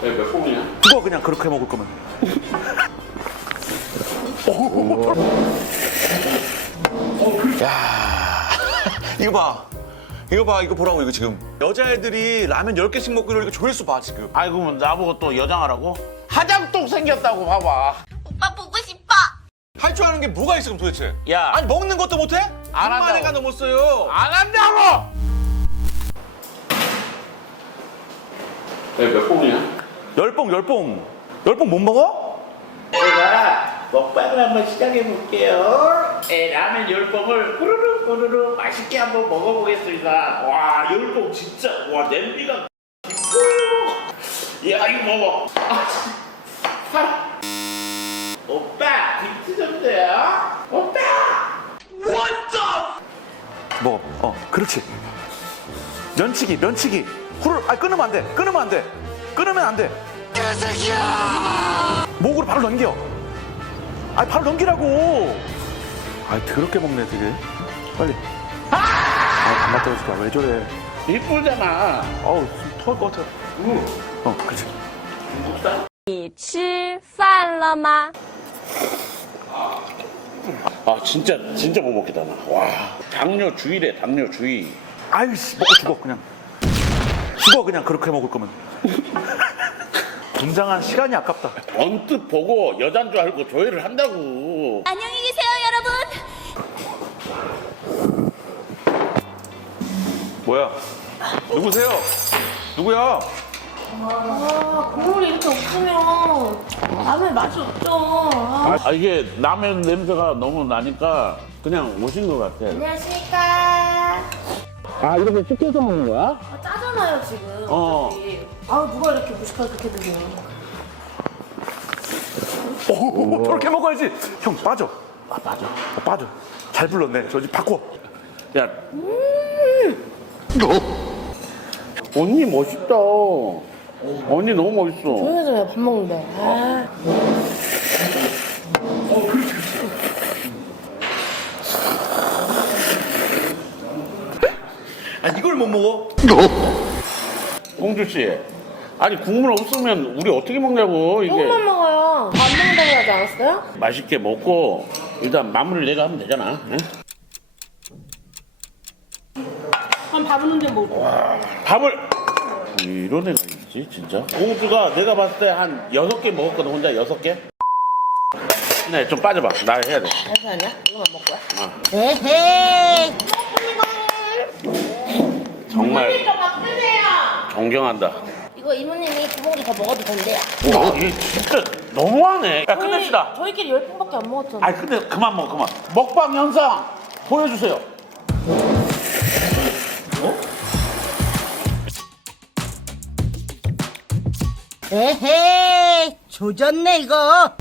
몇 봉이야? 죽어 그냥 그렇게 먹을 거면. 야, 이거 봐. 이거 봐, 이거 보라고, 이거 지금. 여자애들이 라면 10개씩 먹고 이러니까 조회수 봐, 지금. 아이고 뭐 나보고 또 여장하라고? 화장똥 생겼다고 봐봐. 오빠 보고 싶어. 할 줄 아는 게 뭐가 있어, 그럼 도대체? 야. 아니, 먹는 것도 못해? 안한 마리가 한다고. 넘었어요. 안 한다고! 몇 봉이야? 열봉, 열봉. 열봉 못 먹어? 제가 먹방을 한번 시작해 볼게요. 에, 라면 열 봉을 꾸르륵 꾸르륵 맛있게 한번 먹어보겠습니다. 와, 열봉 진짜 와 냄비가 깊어요. 야 이거 먹어. 아, 살. 오빠 김치 좀 줘요. 오빠. 먹어. 어, 그렇지. 면치기, 면치기. 후를, 아, 끊으면 안 돼. 끊으면 안 돼. 끊으면 안 돼. 개새끼야! 목으로 바로 넘겨. 아, 바로 넘기라고. 아, 더럽게 먹네, 되게. 빨리. 아, 반말 떨어질까. 왜 저래. 이쁘잖아. 어우, 토할 것 같아. 어, 그렇지. 你吃饭了吗？ 아 진짜 진짜 못 먹겠다 나. 와 당뇨 주의래 당뇨 주의. 아유씨, 먹고 죽어, 그냥. 죽어, 그냥 그렇게 먹을 거면. 분장한 시간이 아깝다. 언뜻 보고 여잔 줄 알고 조회를 한다고. 안녕히 계세요, 여러분. 뭐야? 누구세요? 누구야? 아, 국물이 이렇게 없으면 라면 맛이 없죠. 아. 아 이게 라면 냄새가 너무 나니까 그냥 오신 것 같아. 안녕하십니까. 아 이렇게 시켜서 먹는 거야? 아, 짜잖아요, 지금. 어. 어차피. 아, 누가 이렇게 무식하게 그렇게 드세요. 오, 저렇게 먹어야지. 형, 빠져. 아, 빠져. 아, 빠져. 잘 불렀네. 저지 바꿔. 야. 언니 멋있다. 언니 너무 멋있어. 조용해서 왜밥 먹는데. 아. 아, 이걸 못 먹어? 공주 씨. 아니 국물 없으면 우리 어떻게 먹냐고 이게. 조금만 먹어요. 밥 먹는다고 하지 않았어요? 맛있게 먹고 일단 마무리를 내가 하면 되잖아. 응? 그럼 밥은 언제 먹어? 밥을 이런 애가 있지 진짜 공주가 내가 봤을 때 한 여섯 개 먹었거든 혼자 여섯 개 네 좀 빠져봐 나 해야 돼 잠시만요. 이거만 먹고요. 어. 에헤이. 정말 밥 드세요. 존경한다. 이거 이모님이 두 공기 더 먹어도 된대요. 와 이게 진짜 너무하네. 야 끝냅시다. 저희끼리 열 분밖에 안 먹었잖아. 아니 근데 그만 먹어 그만. 먹방 영상 보여주세요. 에헤이 조졌네 이거